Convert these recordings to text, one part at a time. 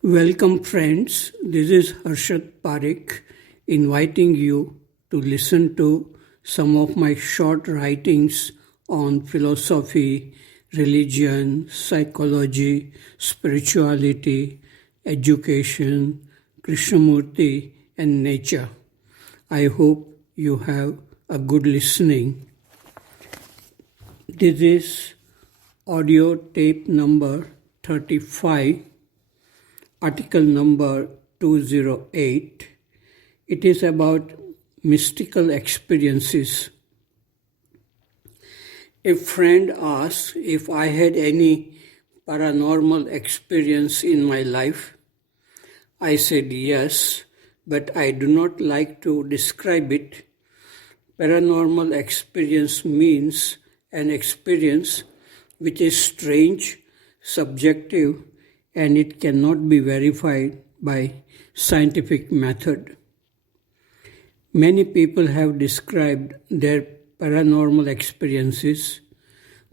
Welcome, friends. This is Harshad Parekh inviting you to listen to some of my short writings on philosophy, religion, psychology, spirituality, education, Krishnamurti, and nature. I hope you have a good listening. This is audio tape number 35. Article number 208. It is about mystical experiences. A friend asked if I had any paranormal experience in my life. I said yes, but I do not like to describe it. Paranormal experience means an experience which is strange, subjective, and it cannot be verified by scientific method. Many people have described their paranormal experiences.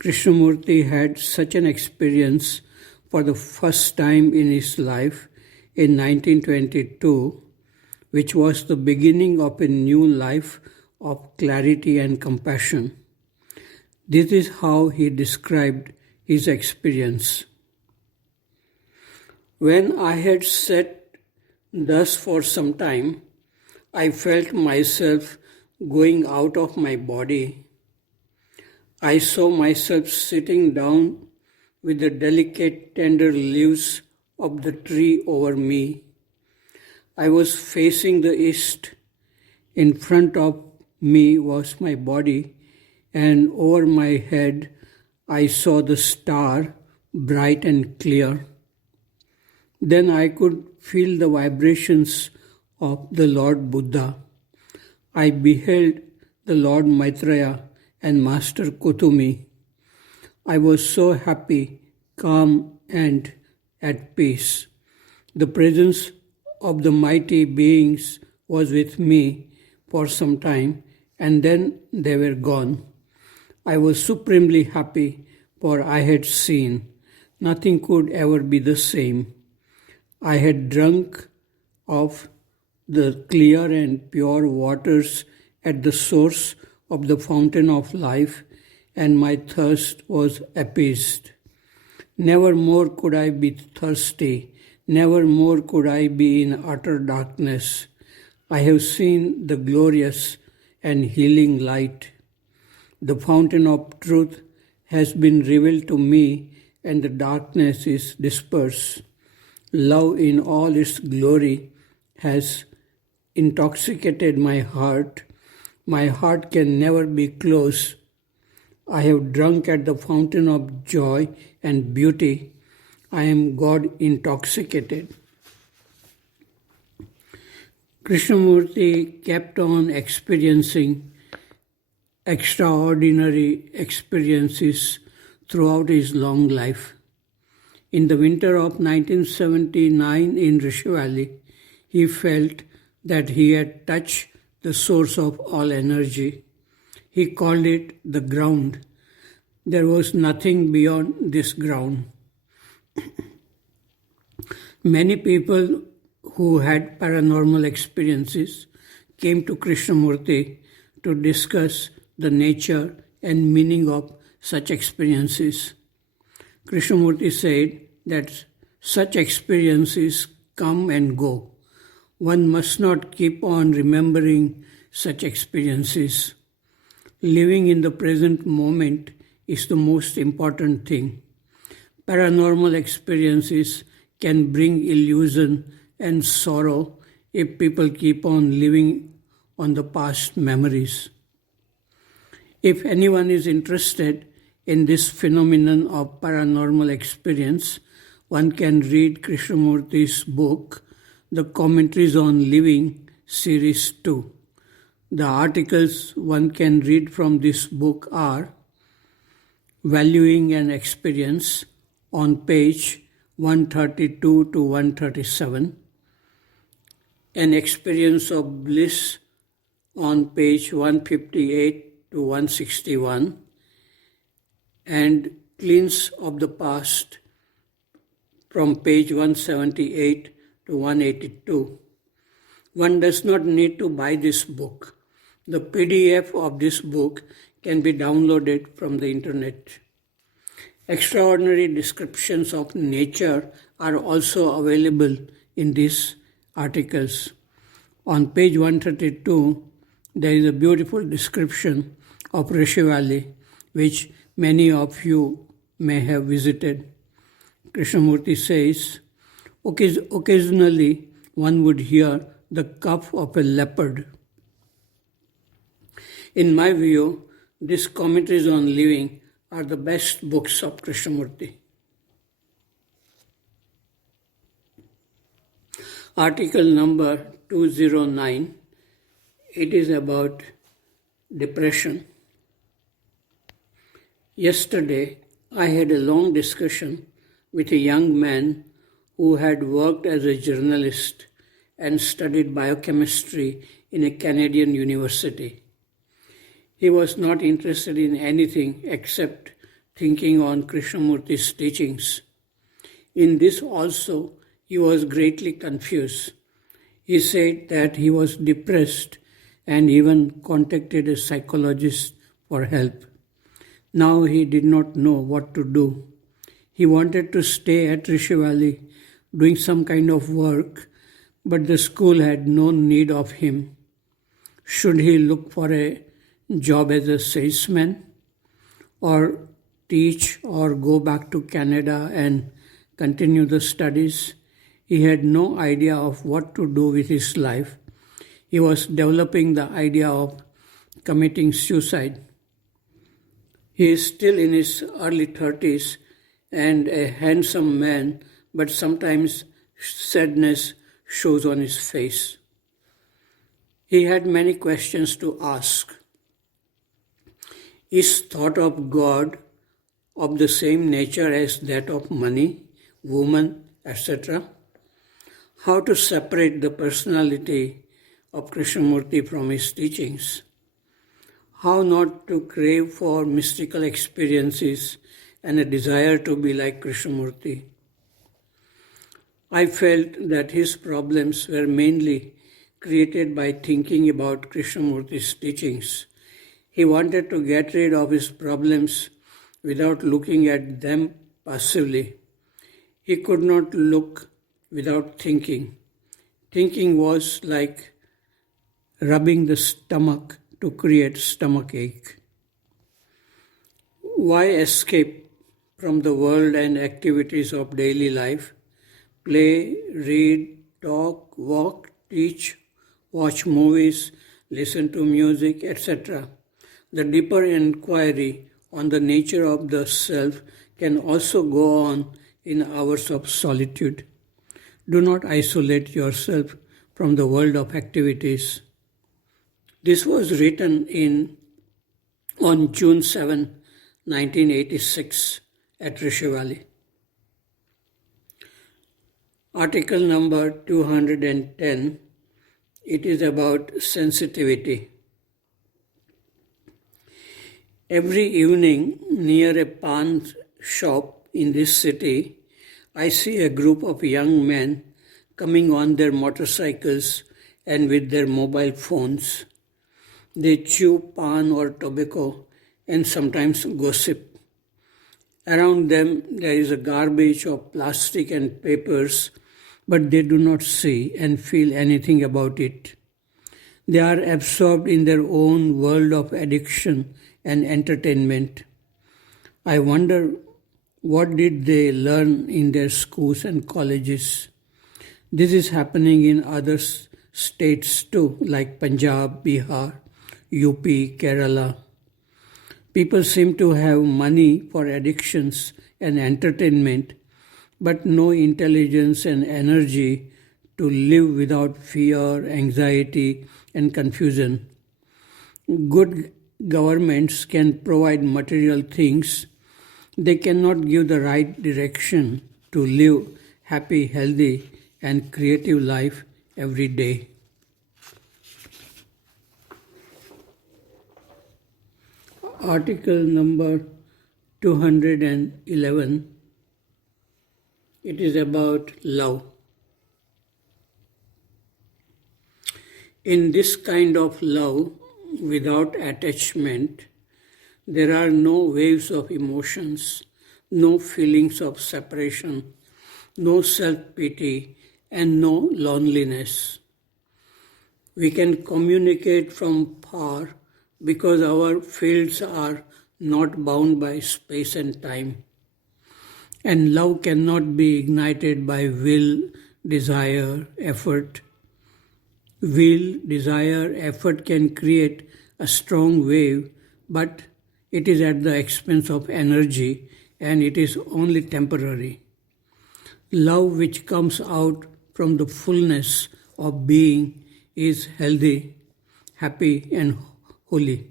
Krishnamurti had such an experience for the first time in his life in 1922, which was the beginning of a new life of clarity and compassion. This is how he described his experience. When I had sat thus for some time, I felt myself going out of my body. I saw myself sitting down with the delicate, tender leaves of the tree over me. I was facing the east. In front of me was my body, and over my head I saw the star, bright and clear. Then I could feel the vibrations of the Lord Buddha. I beheld the Lord Maitreya and Master Kutumi. I was so happy, calm, and at peace. The presence of the mighty beings was with me for some time, and then they were gone. I was supremely happy, for I had seen. Nothing could ever be the same. I had drunk of the clear and pure waters at the source of the fountain of life, and my thirst was appeased. Never more could I be thirsty, never more could I be in utter darkness. I have seen the glorious and healing light. The fountain of truth has been revealed to me, and the darkness is dispersed. Love in all its glory has intoxicated my heart. My heart can never be closed. I have drunk at the fountain of joy and beauty. I am God intoxicated. Krishnamurti kept on experiencing extraordinary experiences throughout his long life. In the winter of 1979 in Rishi Valley, he felt that he had touched the source of all energy. He called it the ground. There was nothing beyond this ground. Many people who had paranormal experiences came to Krishnamurti to discuss the nature and meaning of such experiences. Krishnamurti said that such experiences come and go. One must not keep on remembering such experiences. Living in the present moment is the most important thing. Paranormal experiences can bring illusion and sorrow if people keep on living on the past memories. If anyone is interested in this phenomenon of paranormal experience, one can read Krishnamurti's book, The Commentaries on Living, Series 2. The articles one can read from this book are Valuing an Experience on page 132 to 137, An Experience of Bliss on page 158 to 161, and Cleanse of the Past from page 178 to 182. One does not need to buy this book. The PDF of this book can be downloaded from the internet. Extraordinary descriptions of nature are also available in these articles. On page 132, there is a beautiful description of Rishi Valley, which many of you may have visited. Krishnamurti says, occasionally one would hear the cough of a leopard. In my view, these commentaries on living are the best books of Krishnamurti. Article number 209, it is about depression. Yesterday, I had a long discussion with a young man who had worked as a journalist and studied biochemistry in a Canadian university. He was not interested in anything except thinking on Krishnamurti's teachings. In this also, he was greatly confused. He said that he was depressed and even contacted a psychologist for help. Now he did not know what to do. He wanted to stay at Rishi Valley doing some kind of work, but the school had no need of him. Should he look for a job as a salesman or teach or go back to Canada and continue the studies? He had no idea of what to do with his life. He was developing the idea of committing suicide. He is still in his early 30s and a handsome man, but sometimes sadness shows on his face. He had many questions to ask. Is thought of God of the same nature as that of money, woman, etc.? How to separate the personality of Krishnamurti from his teachings? How not to crave for mystical experiences and a desire to be like Krishnamurti? I felt that his problems were mainly created by thinking about Krishnamurti's teachings. He wanted to get rid of his problems without looking at them passively. He could not look without thinking. Thinking was like rubbing the stomach to create stomachache. Why escape from the world and activities of daily life? Play, read, talk, walk, teach, watch movies, listen to music, etc. The deeper inquiry on the nature of the self can also go on in hours of solitude. Do not isolate yourself from the world of activities. This was written on June 7, 1986 at Rishi Valley. Article number 210, it is about sensitivity. Every evening near a pawn shop in this city, I see a group of young men coming on their motorcycles and with their mobile phones. They chew pan or tobacco and sometimes gossip. Around them there is a garbage of plastic and papers, but they do not see and feel anything about it. They are absorbed in their own world of addiction and entertainment. I wonder what did they learn in their schools and colleges. This is happening in other states too, like Punjab, Bihar, UP, Kerala. People seem to have money for addictions and entertainment, but no intelligence and energy to live without fear, anxiety, and confusion. Good governments can provide material things. They cannot give the right direction to live happy, healthy, and creative life every day. Article number 211, It is about love. In this kind of love, without attachment, there are no waves of emotions, no feelings of separation, no self-pity, and no loneliness. We can communicate from far because our fields are not bound by space and time. And love cannot be ignited by will, desire, effort. Will, desire, effort can create a strong wave, but it is at the expense of energy and it is only temporary. Love which comes out from the fullness of being is healthy, happy, and holy.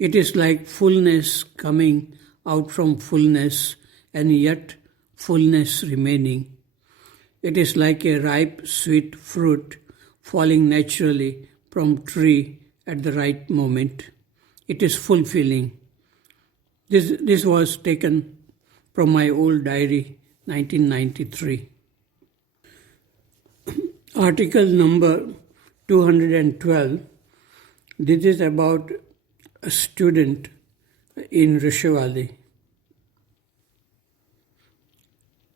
It is like fullness coming out from fullness and yet fullness remaining. It is like a ripe, sweet fruit falling naturally from tree at the right moment. It is fulfilling. This was taken from my old diary, 1993. Article number 212. This is about a student in Rishi.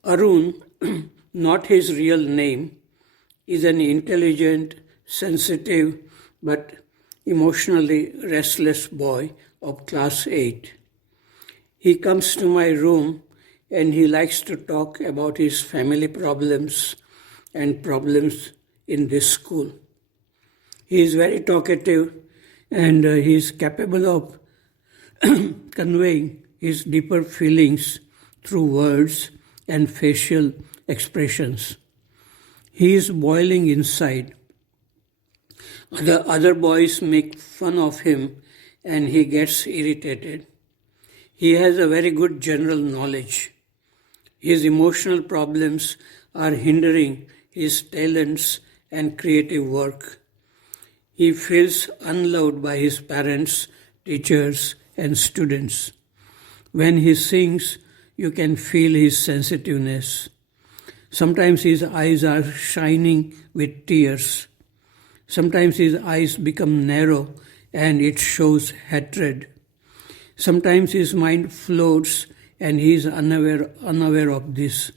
Arun, not his real name, is an intelligent, sensitive, but emotionally restless boy of class 8. He comes to my room and he likes to talk about his family problems and problems in this school. He is very talkative and he is capable of conveying his deeper feelings through words and facial expressions. He is boiling inside. The other boys make fun of him and he gets irritated. He has a very good general knowledge. His emotional problems are hindering his talents and creative work. He feels unloved by his parents, teachers, and students. When he sings, you can feel his sensitiveness. Sometimes his eyes are shining with tears. Sometimes his eyes become narrow and it shows hatred. Sometimes his mind floats and he is unaware of this.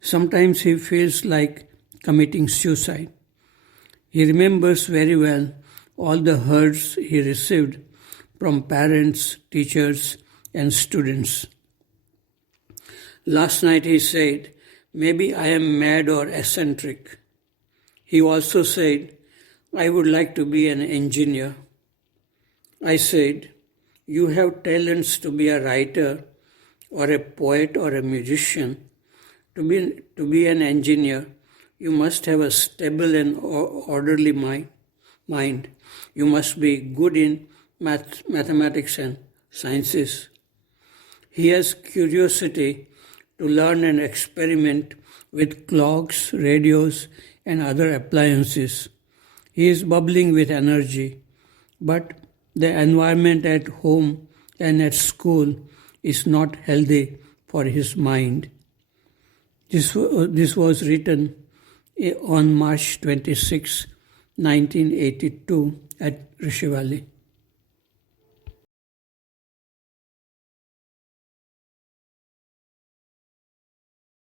Sometimes he feels like committing suicide. He remembers very well all the hurts he received from parents, teachers, and students. Last night he said, "Maybe I am mad or eccentric." He also said, "I would like to be an engineer." I said, "You have talents to be a writer or a poet or a musician. To be an engineer, you must have a stable and orderly mind. You must be good in mathematics and sciences." He has curiosity to learn and experiment with clocks, radios, and other appliances. He is bubbling with energy, but the environment at home and at school is not healthy for his mind. This was written on March 26, 1982 at Rishi.